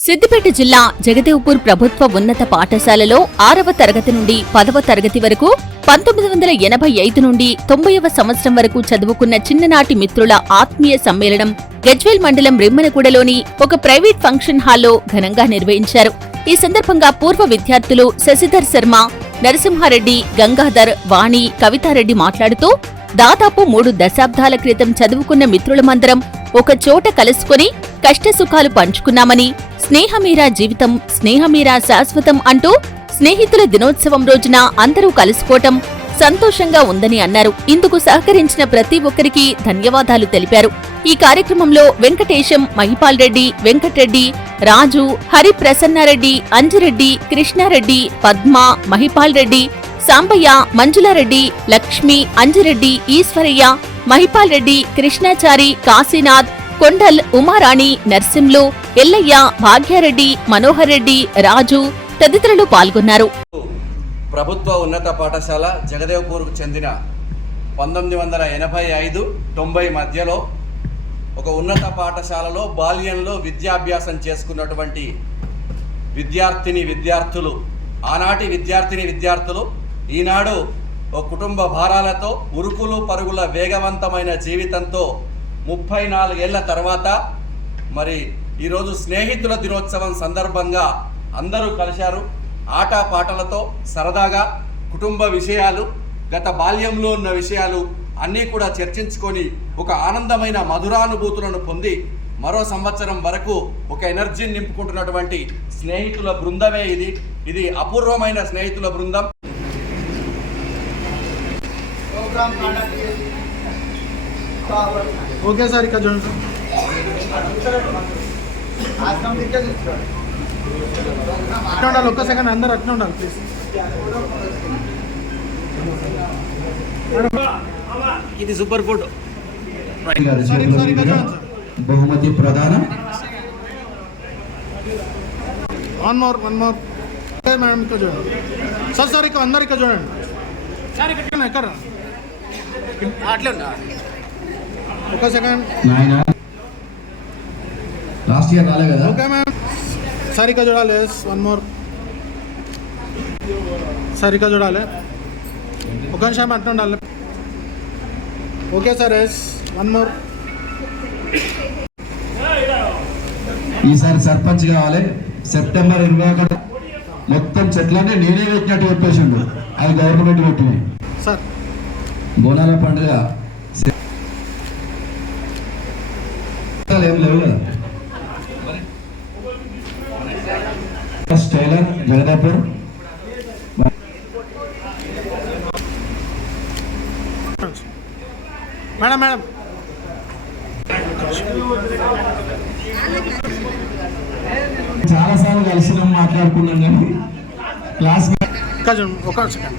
సిద్దిపేట జిల్లా జగదేవ్పూర్ ప్రభుత్వ ఉన్నత పాఠశాలలో ఆరవ తరగతి నుండి పదవ తరగతి వరకు పంతొమ్మిది వందల ఎనభై ఐదు నుండి తొంభైవ సంవత్సరం వరకు చదువుకున్న చిన్ననాటి మిత్రుల ఆత్మీయ సమ్మేళనం గజ్వేల్ మండలం రిమ్మనగూడలోని ఒక ప్రైవేట్ ఫంక్షన్ హాల్లో ఘనంగా నిర్వహించారు. ఈ సందర్భంగా పూర్వ విద్యార్థులు శశిధర్ శర్మ నరసింహారెడ్డి గంగాధర్ వాణి కవితారెడ్డి మాట్లాడుతూ దాదాపు మూడు దశాబ్దాల క్రితం చదువుకున్న మిత్రులమందరం ఒక చోట కలుసుకొని కష్టసుఖాలు పంచుకున్నామని స్నేహమేరా జీవితం స్నేహమేరా శాశ్వతం అంటూ స్నేహితుల దినోత్సవం రోజున అందరూ కలుసుకోవటం సంతోషంగా ఉందని అన్నారు. ఇందుకు సహకరించిన ప్రతి ఒక్కరికి ధన్యవాదాలు తెలిపారు. ఈ కార్యక్రమంలో వెంకటేశం మహిపాల్ రెడ్డి వెంకట్రెడ్డి రాజు హరిప్రసన్నారెడ్డి అంజిరెడ్డి కృష్ణారెడ్డి పద్మ మహిపాల్ రెడ్డి సాంబయ్య మంజులారెడ్డి లక్ష్మి అంజిరెడ్డి ఈశ్వరయ్య మహిపాల్ రెడ్డి కృష్ణాచారి కాశీనాథ్ కొండల్ ఉమారాణి నర్సింలు ఎల్లయ్య భాగ్యారెడ్డి మనోహర్ రెడ్డి రాజు తదితరులు పాల్గొన్నారు. ప్రభుత్వ ఉన్నత పాఠశాల జగదేవ్పూర్కు చెందిన పంతొమ్మిది వందల ఎనభై ఐదు తొంభై మధ్యలో ఒక ఉన్నత పాఠశాలలో బాల్యంలో విద్యాభ్యాసం చేసుకున్నటువంటి విద్యార్థిని విద్యార్థులు ఆనాటి విద్యార్థిని విద్యార్థులు ఈనాడు ఒక కుటుంబ భారాలతో ఉరుకులు పరుగుల వేగవంతమైన జీవితంతో ముప్పై నాలుగేళ్ళ తర్వాత మరి ఈరోజు స్నేహితుల దినోత్సవం సందర్భంగా అందరూ కలిశారు. ఆట పాటలతో సరదాగా కుటుంబ విషయాలు గత బాల్యంలో ఉన్న విషయాలు అన్నీ కూడా చర్చించుకొని ఒక ఆనందమైన మధురానుభూతులను పొంది మరో సంవత్సరం వరకు ఒక ఎనర్జీని నింపుకుంటున్నటువంటి స్నేహితుల బృందమే ఇది. ఇది అపూర్వమైన స్నేహితుల బృందం. ఒకేసారి ఇక్కడ చూడండి అట్లా ఉండాలి ఒక్క సెకండ్ అందరు అట్లా ఉండాలి ప్లీజ్ ఇది సూపర్ ఫుడ్ బహుమతి ప్రధాన. One more one more madam ఇక్కడ చూడండి. సార్ సార్ ఇక్కడ అందరు ఇక్కడ చూడండి. ఎక్కడ అట్లే ఉందా ఒక సెకండ్. నాయన. లాస్ట్ ఇయర్ రాలే కదా? Okay ma'am. సార్ ఇక్కడ చూడాలి. వన్ మోర్ సార్ ఇక్కడ చూడాలి. ఒక నిమిషం అట్లా ఉండాలి. Okay sir yes one more ఈసారి సర్పంచ్ కావాలి. సెప్టెంబర్ ఇరవై ఒకటి మొత్తం చెట్లన్నీ నేనే పెట్టినట్టు చెప్పేసిండు. అది గవర్నమెంట్ పెట్టింది సార్. బోనాల పండుగ. కష్టాలు ఏం లేవు టైలర్ జగదాపూర్ మేడం మేడం చాలా సార్లు కలిసినాం మాట్లాడుకున్నాం కానీ క్లాస్ ఒక సెకండ్